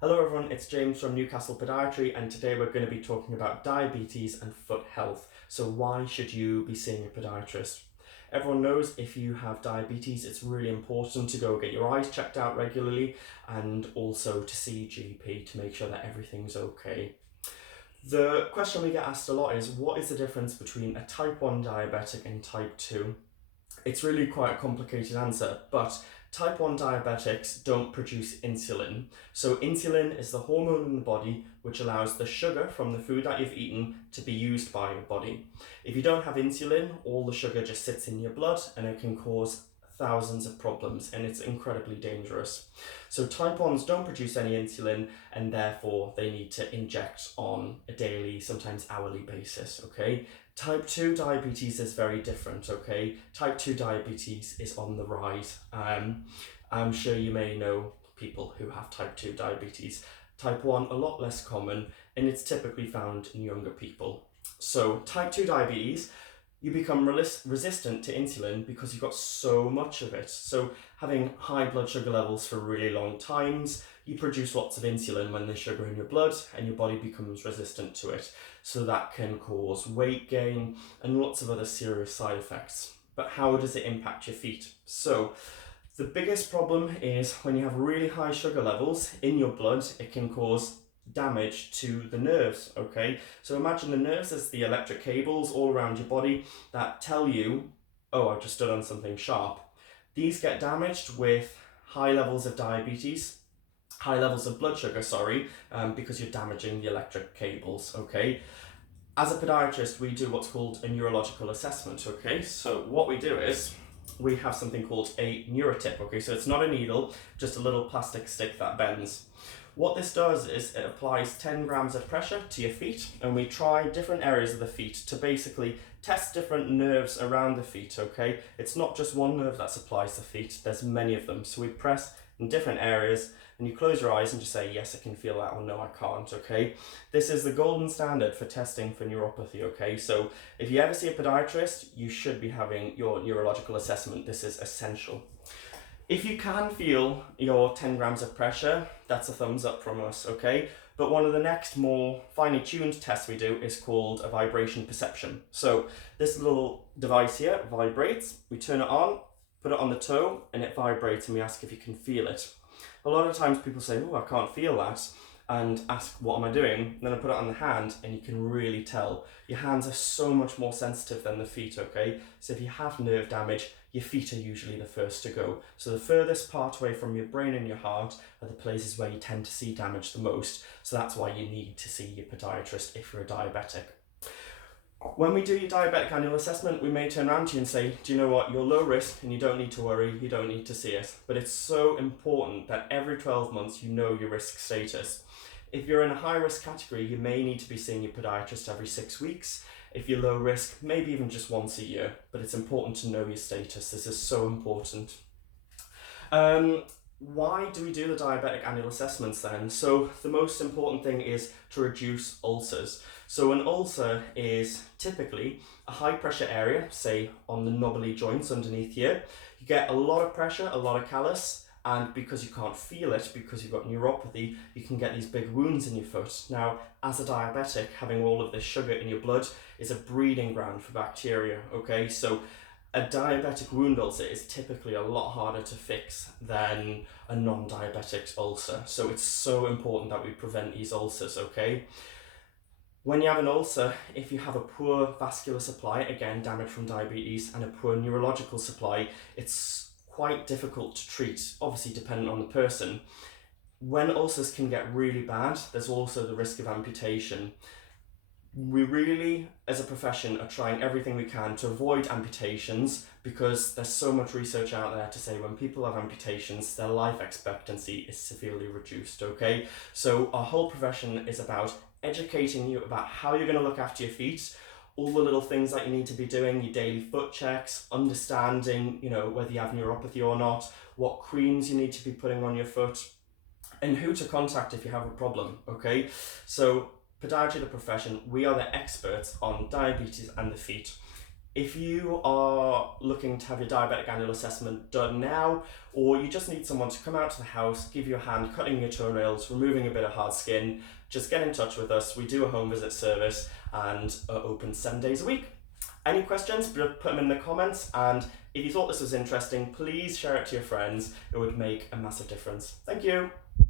Hello everyone, it's James from Newcastle Podiatry, and today we're going to be talking about diabetes and foot health. So why should you be seeing a podiatrist? Everyone knows if you have diabetes, it's really important to go get your eyes checked out regularly and also to see a GP to make sure that everything's okay. The question we get asked a lot is, what is the difference between a type 1 diabetic and type 2? It's really quite a complicated answer, but type 1 diabetics don't produce insulin. So insulin is the hormone in the body which allows the sugar from the food that you've eaten to be used by your body. If you don't have insulin, all the sugar just sits in your blood and it can cause thousands of problems, and it's incredibly dangerous. So type 1s don't produce any insulin, and therefore they need to inject on a daily, sometimes hourly basis, okay? Type 2 diabetes is very different, okay? Type 2 diabetes is on the rise. I'm sure you may know people who have type 2 diabetes. Type 1, a lot less common, and it's typically found in younger people. So type 2 diabetes, you become resistant to insulin because you've got so much of it. So having high blood sugar levels for really long times, you produce lots of insulin when there's sugar in your blood, and your body becomes resistant to it. So that can cause weight gain and lots of other serious side effects. But how does it impact your feet? So the biggest problem is when you have really high sugar levels in your blood, it can cause damage to the nerves, okay? So imagine the nerves as the electric cables all around your body that tell you, oh, I've just stood on something sharp. These get damaged with high levels of diabetes, high levels of blood sugar, because you're damaging the electric cables, okay? As a podiatrist, we do what's called a neurological assessment, okay? So what we do is, we have something called a neurotip, okay? So it's not a needle, just a little plastic stick that bends. What this does is it applies 10 grams of pressure to your feet, and we try different areas of the feet to basically test different nerves around the feet, okay? It's not just one nerve that supplies the feet, there's many of them. So we press in different areas, and you close your eyes and just say, yes, I can feel that, or no, I can't, okay? This is the golden standard for testing for neuropathy, okay? So if you ever see a podiatrist, you should be having your neurological assessment. This is essential. If you can feel your 10 grams of pressure, that's a thumbs up from us, okay? But one of the next more finely tuned tests we do is called a vibration perception. So this little device here vibrates, we turn it on, put it on the toe, and it vibrates, and we ask if you can feel it. A lot of times people say, oh, I can't feel that, and ask, what am I doing? Then I put it on the hand, and you can really tell. Your hands are so much more sensitive than the feet, okay? So if you have nerve damage, your feet are usually the first to go. So the furthest part away from your brain and your heart are the places where you tend to see damage the most. So that's why you need to see your podiatrist if you're a diabetic. When we do your diabetic annual assessment, we may turn around to you and say, do you know what, you're low risk and you don't need to worry, you don't need to see it. But it's so important that every 12 months you know your risk status. If you're in a high risk category, you may need to be seeing your podiatrist every 6 weeks. If you're low risk, maybe even just once a year, but it's important to know your status. This is so important. Why do we do the diabetic annual assessments then? So the most important thing is to reduce ulcers. So an ulcer is typically a high pressure area, say on the knobbly joints underneath here. You get a lot of pressure, a lot of callus, and because you can't feel it, because you've got neuropathy, you can get these big wounds in your foot. Now, as a diabetic, having all of this sugar in your blood is a breeding ground for bacteria, okay? So a diabetic wound ulcer is typically a lot harder to fix than a non-diabetic ulcer. So it's so important that we prevent these ulcers, okay? When you have an ulcer, if you have a poor vascular supply, again, damage from diabetes, and a poor neurological supply, it's quite difficult to treat, obviously dependent on the person. When ulcers can get really bad, there's also the risk of amputation. We really, as a profession, are trying everything we can to avoid amputations because there's so much research out there to say when people have amputations, their life expectancy is severely reduced, okay? So our whole profession is about educating you about how you're going to look after your feet, all the little things that you need to be doing, your daily foot checks, understanding, whether you have neuropathy or not, what creams you need to be putting on your foot, and who to contact if you have a problem, okay? So Podiatry, the profession, we are the experts on diabetes and the feet. If you are looking to have your diabetic annual assessment done now, or you just need someone to come out to the house, give you a hand cutting your toenails, removing a bit of hard skin, just get in touch with us. We do a home visit service and are open 7 days a week. Any questions, put them in the comments, and if you thought this was interesting, please share it to your friends. It would make a massive difference. Thank you.